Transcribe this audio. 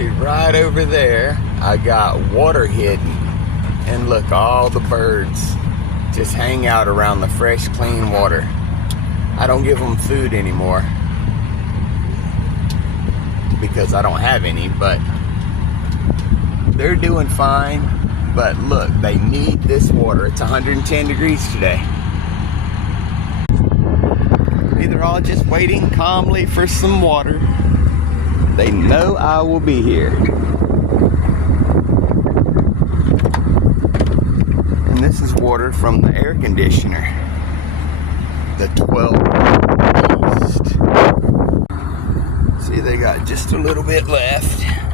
See, right over there, I got water hidden. And look, all the birds just hang out around the fresh, clean water. I don't give them food anymore because I don't have any, but they're doing fine. But look, they need this water. It's 110 degrees today. They're all just waiting calmly for some water. They know I will be here. And this is water from the air conditioner. The 12 East. See, they got just a little bit left.